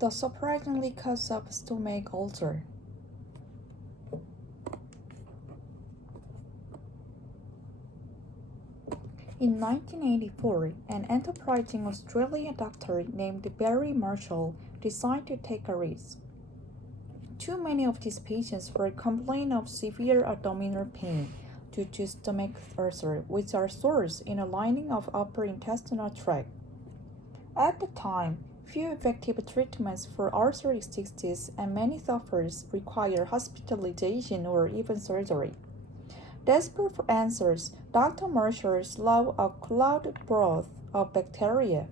The surprisingly cause of stomach ulcer. In 1984, an enterprising Australian doctor named Barry Marshall decided to take a risk. Too many of these patients were complaining of severe abdominal pain due to stomach ulcers, which are sores in the lining of upper intestinal tract. At the time, few effective treatments for ulcer existed, and many sufferers require hospitalization or even surgery. Desperate for answers, Dr. Marshall saw a cloud broth of bacteria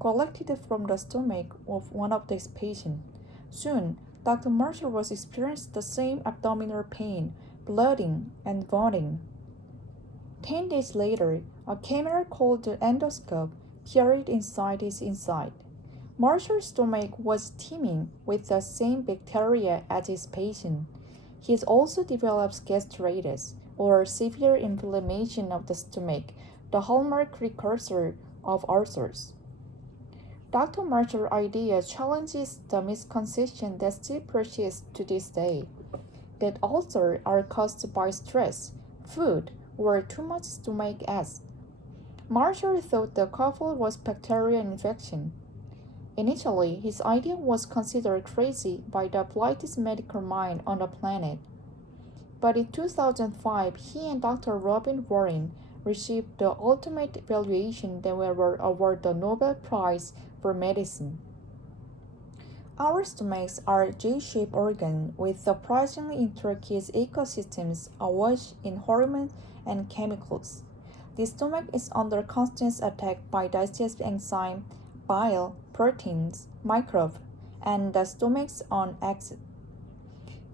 collected from the stomach of one of his patients. Soon, Dr. Marshall was experiencing the same abdominal pain, bloating, and vomiting. 10 days later, a camera called the endoscope carried inside his inside. Marshall's stomach was teeming with the same bacteria as his patient. He also developed gastritis, or severe inflammation of the stomach, the hallmark precursor of ulcers. Dr. Marshall's idea challenges the misconception that still persists to this day, that ulcers are caused by stress, food, or too much stomach acid. Marshall thought the cause was bacterial infection. Initially, his idea was considered crazy by the politest medical mind on the planet. But in 2005, he and Dr. Robin Warren received the ultimate evaluation that were awarded the Nobel Prize for Medicine. Our stomachs are J-shaped organs with surprisingly intricate ecosystems awash in hormones and chemicals. The stomach is under constant attack by digestive enzymes, bile, proteins, microbes, and the stomach's own acid.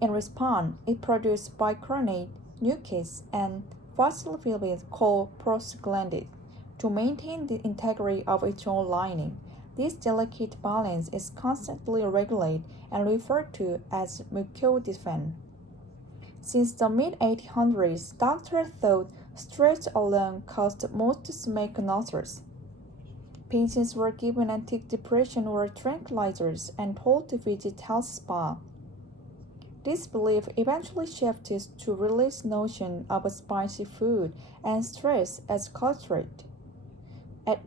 In response, it produces bicarbonate, mucus, and phospholipid called prostaglandins to maintain the integrity of its own lining. This delicate balance is constantly regulated and referred to as mucodefense. Since the mid-1800s, doctors thought stress alone caused most stomach ulcers. Patients were given antidepressants or tranquilizers and told to visit health spa. This belief eventually shifted to religious notion of spicy food and stress as culprit.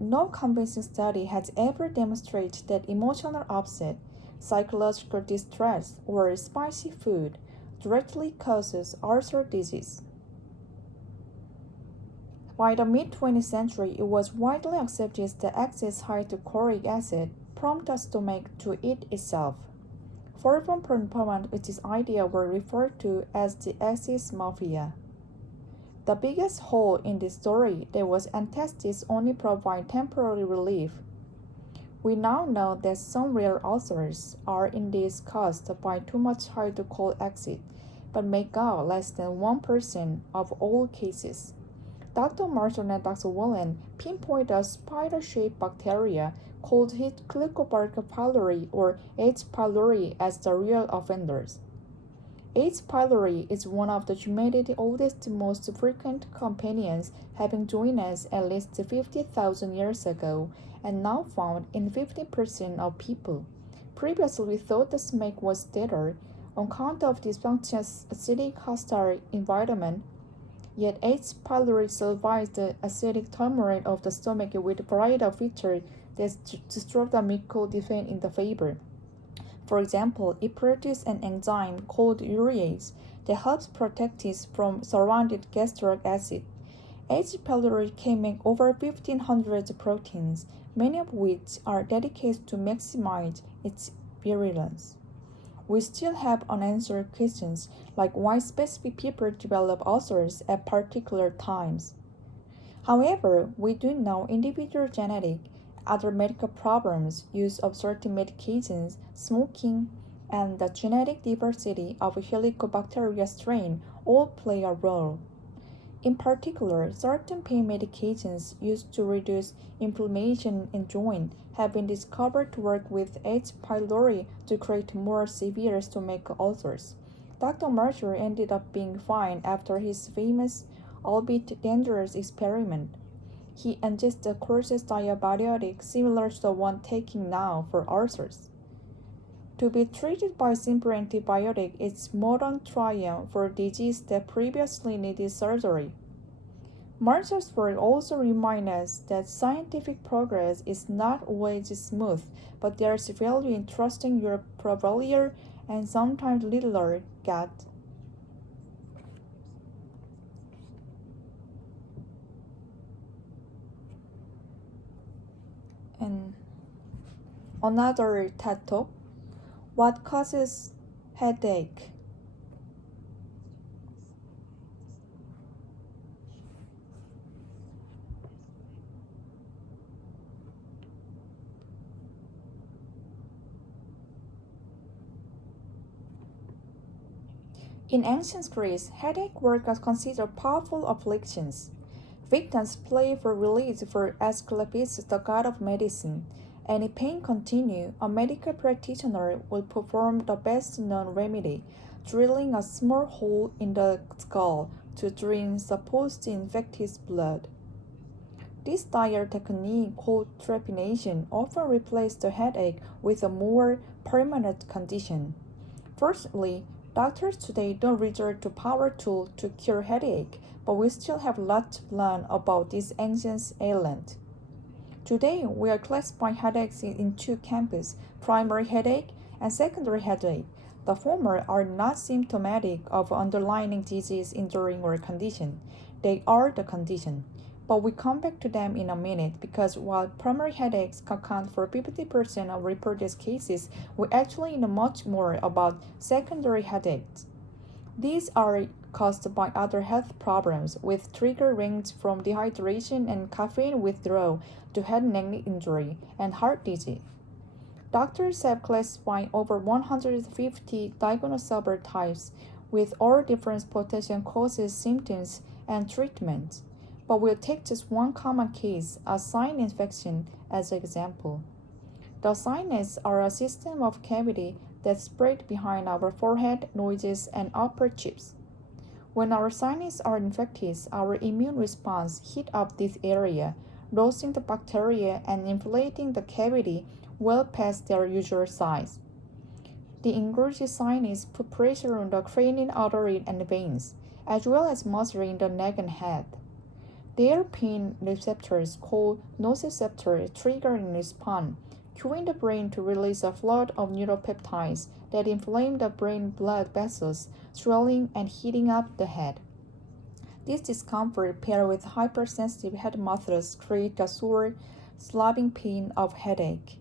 No convincing study has ever demonstrated that emotional upset, psychological distress, or spicy food directly causes ulcer disease. By the mid-20th century, it was widely accepted that excess hydrochloric acid prompted the stomach to eat itself. Foreign proponents of this idea were referred to as the acid mafia. The biggest hole in this story that was antacids only provide temporary relief. We now know that some rare ulcers are indeed caused by too much hydrochloric acid, but make up less than 1% of all cases. Dr. Marshall and Dr. Wallen pinpointed a spider-shaped bacteria called Helicobacter pylori or H. pylori as the real offenders. H. pylori is one of the humanity's oldest, most frequent companions, having joined us at least 50,000 years ago and now found in 50% of people. Previously, we thought the stomach was deader on account of dysfunctional acidic hostile environment. Yet H. pylori survives the acidic turmoil of the stomach with a variety of features that disrupt the mucous defense in the favor. For example, it produces an enzyme called urease that helps protect it from surrounding gastric acid. H. pylori can make over 1,500 proteins, many of which are dedicated to maximize its virulence. We still have unanswered questions like why specific people develop ulcers at particular times. However, we do know individual genetic, other medical problems, use of certain medications, smoking, and the genetic diversity of a Helicobacter strain all play a role. In particular, certain pain medications used to reduce inflammation in joints have been discovered to work with H. pylori to create more severe stomach ulcers. Dr. Marshall ended up being fine after his famous, albeit dangerous, experiment. He ingested a course antibiotic similar to the one taken now for ulcers. To be treated by a simple antibiotic is modern triumph for a disease that previously needed surgery. Marshall's work also reminds us that scientific progress is not always smooth, but there is value in trusting your familiar and sometimes littler gut. And another TED Talk: what causes headache? In ancient Greece, headache were considered powerful afflictions. Victims prayed for release for Asclepius, the god of medicine. Any pain continue, a medical practitioner would perform the best known remedy, drilling a small hole in the skull to drain supposed infected blood. This dire technique, called trepanation, often replaced the headache with a more permanent condition. Firstly, doctors today don't resort to power tools to cure headache, but we still have a lot to learn about this ancient ailment. Today, we are classifying headaches in two camps: primary headache and secondary headache. The former are not symptomatic of underlying disease, injury, or condition. They are the condition. But we come back to them in a minute because while primary headaches account for 50% of reported cases, we actually know much more about secondary headaches. These are caused by other health problems, with trigger range from dehydration and caffeine withdrawal to head and neck injury and heart disease. Doctors have classified over 150 diagnosable types with all different potential causes, symptoms, and treatments. But we'll take just one common case, a sinus infection, as an example. The sinus are a system of cavity that spread behind our forehead, noses, and upper cheeks. When our sinuses are infected, our immune response heats up this area, losing the bacteria and inflating the cavity well past their usual size. The engorged sinus put pressure on the cranial artery and veins, as well as muscle in the neck and head. Their pain receptors, called nociceptors, trigger and respond, cueing the brain to release a flood of neuropeptides that inflame the brain blood vessels, swelling and heating up the head. This discomfort paired with hypersensitive head muscles create a sore, throbbing pain of headache.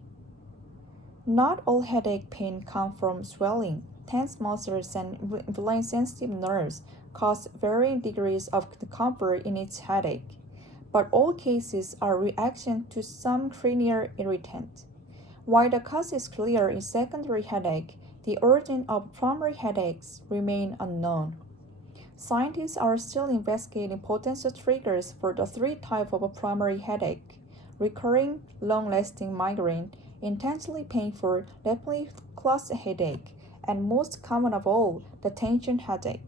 Not all headache pain comes from swelling. Tense muscles and inflamed sensitive nerves cause varying degrees of discomfort in its headache, but all cases are reaction to some cranial irritant. While the cause is clear in secondary headache, the origin of primary headaches remain unknown. Scientists are still investigating potential triggers for the three types of primary headache: recurring, long-lasting migraine, intensely painful, rapidly close headache, and most common of all, the tension headache.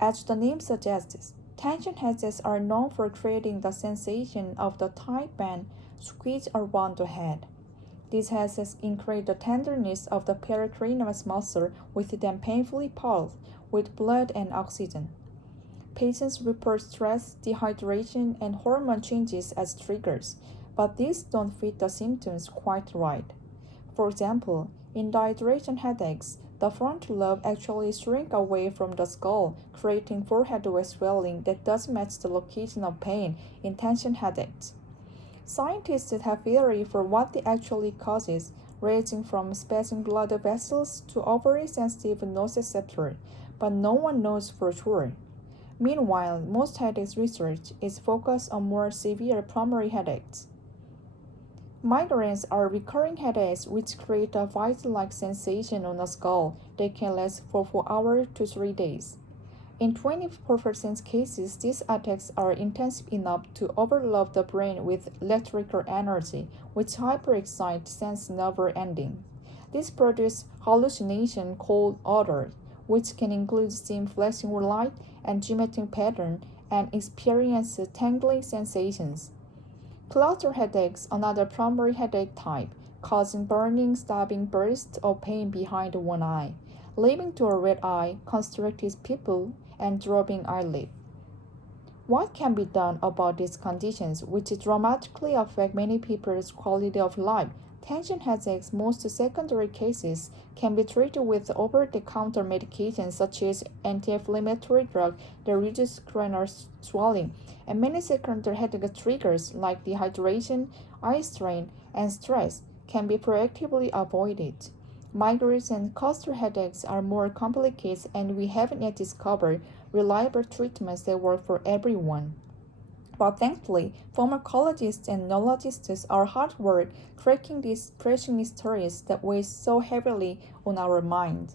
As the name suggests, tension headaches are known for creating the sensation of the tight band squeezed around the head. This has increased the tenderness of the pericranial muscle, with them painfully pulsed with blood and oxygen. Patients report stress, dehydration, and hormone changes as triggers, but these don't fit the symptoms quite right. For example, in dehydration headaches, the frontal lobe actually shrinks away from the skull, creating forehead swelling that doesn't match the location of pain in tension headaches. Scientists have theory for what it actually causes, ranging from spasming blood vessels to overly sensitive nociceptors, but no one knows for sure. Meanwhile, most headache research is focused on more severe primary headaches. Migraines are recurring headaches which create a vice-like sensation on the skull that can last for 4 hours to 3 days. In 24% cases, these attacks are intense enough to overload the brain with electrical energy, which hyperexcites sense nerve endings. This produces hallucination called odor, which can include seeing flashing light and geometric pattern and experience tingling sensations. Cluster headaches, another primary headache type, causing burning, stabbing bursts of pain behind one eye, leading to a red eye, constricted pupil, and drooping eyelid. What can be done about these conditions, which dramatically affect many people's quality of life? Tension headaches, most secondary cases, can be treated with over-the-counter medications such as anti-inflammatory drugs that reduce cranial swelling, and many secondary headache triggers like dehydration, eye strain, and stress can be proactively avoided. Migraines and cluster headaches are more complicated, and we haven't yet discovered reliable treatments that work for everyone. But thankfully, pharmacologists and neurologists are hard at work cracking these pressing mysteries that weigh so heavily on our mind.